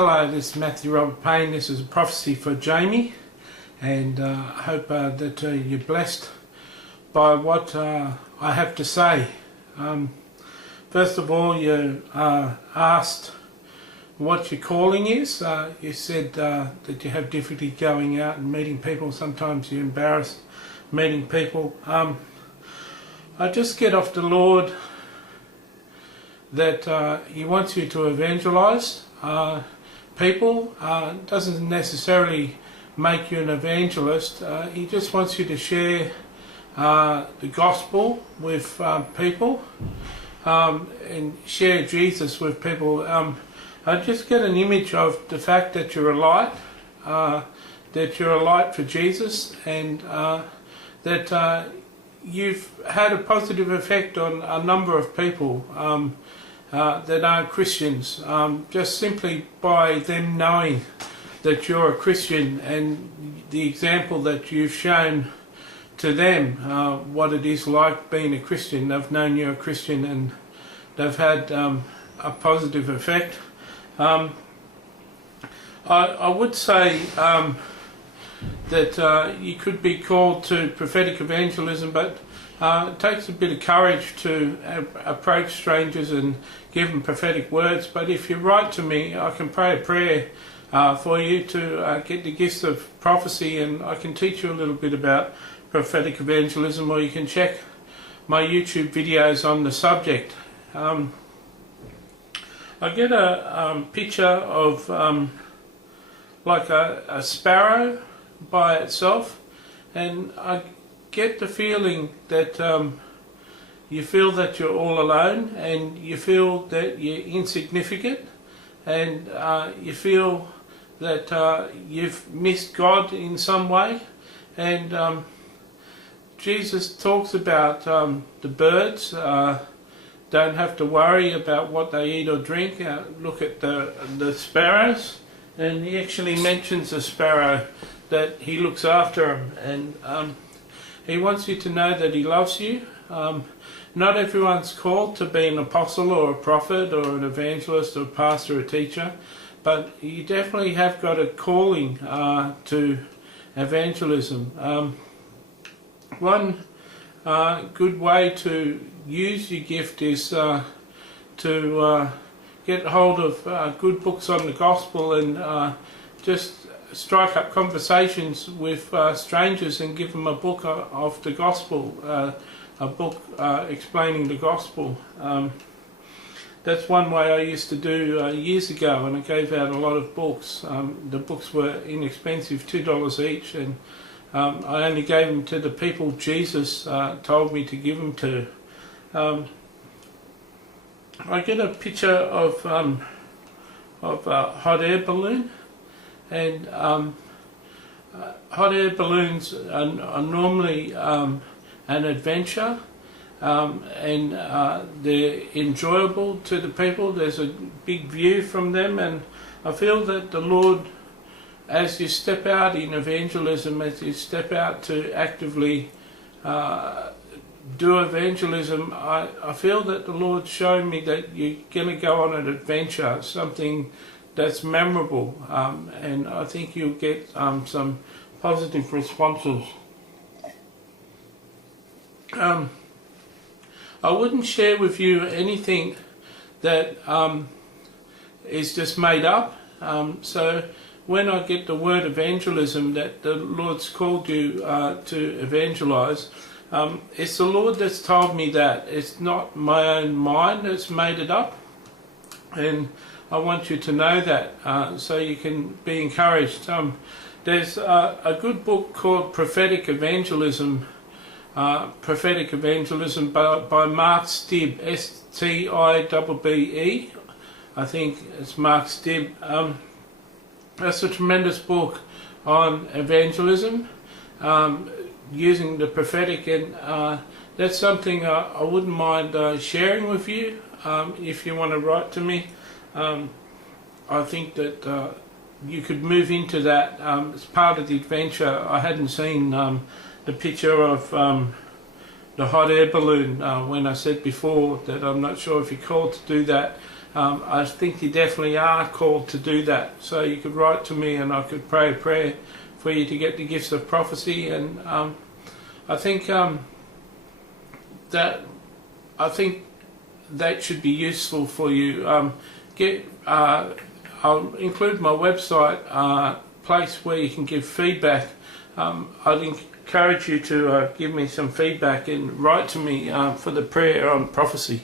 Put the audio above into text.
Hello, this is Matthew Robert Payne. This is a prophecy for Jamie, and I hope that you're blessed by what I have to say. First of all, you asked what your calling is. You said that you have difficulty going out and meeting people. Sometimes you're embarrassed meeting people. I just get off the Lord that He wants you to evangelise people. Doesn't necessarily make you an evangelist. He just wants you to share the gospel with people and share Jesus with people. I just get an image of the fact that you're a light, for Jesus, and that you've had a positive effect on a number of people that aren't Christians, just simply by them knowing that you're a Christian and the example that you've shown to them, what it is like being a Christian. They've known you're a Christian and they've had a positive effect. I would say that you could be called to prophetic evangelism, but it takes a bit of courage to approach strangers and give them prophetic words. But if you write to me, I can pray a prayer for you to get the gifts of prophecy, and I can teach you a little bit about prophetic evangelism, or you can check my YouTube videos on the subject. I get a picture of like a sparrow by itself, and I get the feeling that you feel that you're all alone, and you feel that you're insignificant, and you feel that you've missed God in some way. And Jesus talks about the birds don't have to worry about what they eat or drink. Look at the sparrows, and he actually mentions a sparrow, that he looks after them, and he wants you to know that he loves you. Not everyone's called to be an apostle or a prophet or an evangelist or a pastor or a teacher, but you definitely have got a calling to evangelism. One good way to use your gift is to get hold of good books on the gospel, and just strike up conversations with strangers and give them a book of the gospel, a book explaining the gospel. That's one way I used to do years ago, and I gave out a lot of books. The books were inexpensive, $2 each, and I only gave them to the people Jesus told me to give them to. I get a picture of a hot air balloon, and hot air balloons are normally an adventure, and they're enjoyable to the people. There's a big view from them, and I feel that the Lord, as you step out in evangelism, as you step out to actively do evangelism, I feel that the Lord's showing me that you're going to go on an adventure, something that's memorable, and I think you'll get some positive responses. I wouldn't share with you anything that is just made up. So when I get the word evangelism, that the Lord's called you to evangelise, it's the Lord that's told me that. It's not my own mind that's made it up, and I want you to know that, so you can be encouraged. There's a good book called Prophetic Evangelism, by Mark Stibb, S-T-I-B-B-E. I think it's Mark Stibb. That's a tremendous book on evangelism, using the prophetic, and that's something I wouldn't mind sharing with you if you want to write to me. I think that you could move into that as part of the adventure. I hadn't seen the picture of the hot air balloon when I said before that I'm not sure if you're called to do that. I think you definitely are called to do that. So you could write to me and I could pray a prayer for you to get the gifts of prophecy. And I think that should be useful for you. I'll include my website, place where you can give feedback. I'd encourage you to give me some feedback and write to me for the prayer on prophecy.